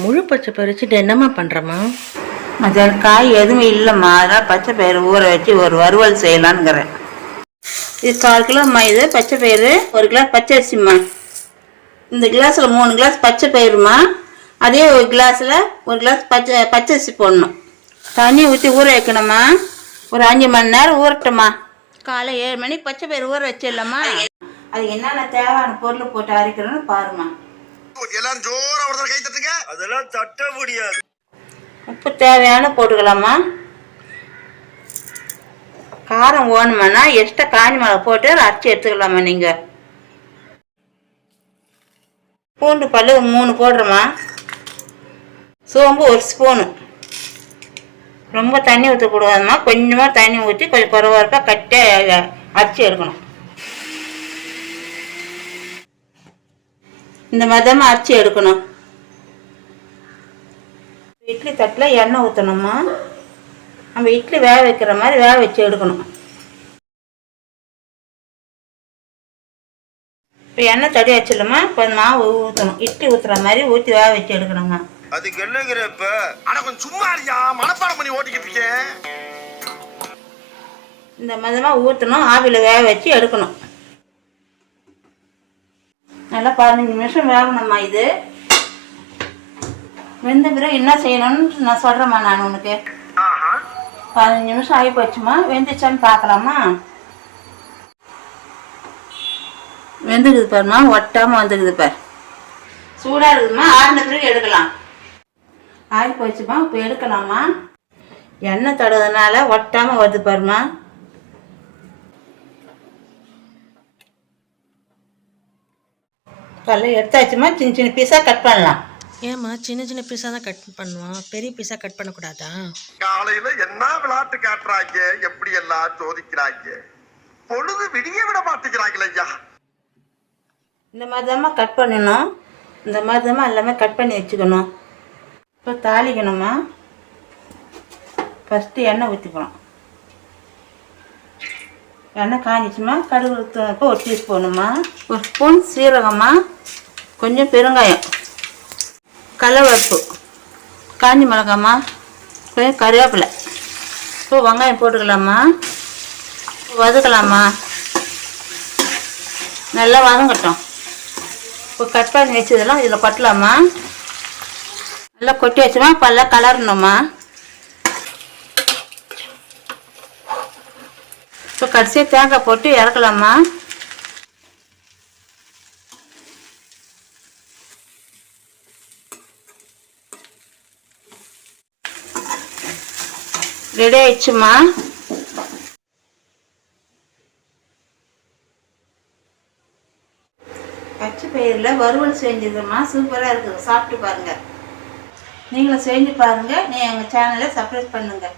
முழு பச்சை பறிச்சுட்டு என்னம்மா பண்ணுறம்மா? மச்சான் காய் எதுவுமே இல்லைம்மா, அதனால் பச்சை பயிறு ஊற வச்சு ஒரு வறுவல் செய்யலான்னுங்கிறேன். இது 1/4 கிலோம்மா. இது பச்சை பயிறு 1 கிளாஸ் பச்சரிசிம்மா. இந்த கிளாஸில் 3 கிளாஸ் பச்சை பயிறுமா, அதே ஒரு கிளாஸில் 1 கிளாஸ் பச்சரிசி போடணும். தண்ணி ஊற்றி ஊற வைக்கணும்மா. ஒரு 5 மணி நேரம் ஊறட்டும்மா. காலை 7 மணிக்கு பச்சை பயிறு ஊற வச்சிடலாமா. அது என்னென்ன தேவையான பொருள் போட்டு அரைக்கிறோன்னு பாருமா. எல்லாரும் ஜோரா ஒருத்தர் கை தட்டுங்க. அதெல்லாம் தட்ட முடியாது. உப்பு தேவையான போட்டுக்கலாமா. காரம் வேணுமானா எக்ஸ்ட்ரா காஞ்சி மிளகா போட்டு அரைச்சி எடுத்துக்கலாமா. நீங்கள் பூண்டு பல்லு 3 போடுறோமா. சோம்பு 1 ஸ்பூனு. ரொம்ப தண்ணி ஊற்றக்கூடாதுமா, கொஞ்சமாக தண்ணி ஊற்றி கொஞ்சம் குறவாக கட்டியாக அரைச்சி எடுக்கணும். இந்த மதமாக அரைச்சி எடுக்கணும். இட்லி தட்டில் எண்ணெய் ஊற்றணுமா. நம்ம இட்லி வேக வைக்கிற மாதிரி வேக வச்சு எடுக்கணும். இப்போ எண்ணெய் தடி வச்சிடலாமா. கொஞ்சம் மாவு ஊற்றணும். இட்லி ஊற்றுற மாதிரி ஊற்றி வேக வச்சு எடுக்கணுங்க. அதுக்கு என்னங்கிறப்ப ஆனால் கொஞ்சம் சும்மா இல்லையா, மனப்பாடம் பண்ணி ஓட்டிக்கிட்டு இருக்கேன். இந்த மதமாக ஊற்றணும். ஆவியில் வேக வச்சு எடுக்கணும். நல்லா 15 நிமிஷம் வேகணும்மா. இது வெந்த பிறகு என்ன செய்யணும்னு நான் சொல்கிறேம்மா. நான் உனக்கு 15 நிமிஷம் ஆகி போச்சுமா. வெந்துச்சான்னு பார்க்கலாமா. வெந்துக்குது பாருமா, ஒட்டாமல் வந்துக்குது பாரு. சூடாக இருக்குதுமா. ஆறின பிறகு எடுக்கலாம். ஆகி போச்சுமா. இப்போ எடுக்கலாமா. எண்ணெய் தடவுறதுனால ஒட்டாமல் வருது பாருமா. கல்ல எடுத்தாச்சுமா. சின்ன சின்ன பீஸாக கட் பண்ணலாம். ஏம்மா சின்ன சின்ன பீஸாக தான் கட் பண்ணுவான், பெரிய பீஸாக கட் பண்ணக்கூடாதா? காலையில என்ன விளையாட்டு காட்டுறாங்க, எப்படி எல்லாம் சோதிக்கிறாங்க. பொழுது விடிய விட மாட்டேங்கிறாங்களே ஐயா. இந்த மாதிரி தான் கட் பண்ணணும். இந்த மாதிரி தான் எல்லாமே கட் பண்ணி வச்சுக்கணும். இப்போ தாளிக்கணுமா. ஃபஸ்ட்டு எண்ணெய் ஊற்றிக்கணும். எண்ணெய் காஞ்சிச்சுமா. கடுகு ஊற்றப்போ 1 டீஸ்பூனுமா. 1 ஸ்பூன் சீரகம்மா. கொஞ்சம் பெருங்காயம், கடலைப்பருப்பு, காஞ்சி மிளகாம்மா, கொஞ்சம் கருவேப்பிலை. இப்போ வெங்காயம் போட்டுக்கலாமா. வதக்கலாமா. நல்லா வதங்கட்டும். இப்போ கட் பண்ணி வச்சதெல்லாம் இதில் கொட்டலாமா. நல்லா கொட்டி வச்சோமா. இப்போ எல்லாம் கலரணுமா. இப்போ கடைசியாக தேங்காய் போட்டு இறக்கலாமா. ரெடி ஆயிடுச்சுமா. பச்சை பயிரில் வறுவல் செஞ்சதுமா. சூப்பராக இருக்குது. சாப்பிட்டு பாருங்கள். நீங்களும் செஞ்சு பாருங்கள். நீங்கள் எங்கள் சேனலை சப்ஸ்கிரைப் பண்ணுங்கள்.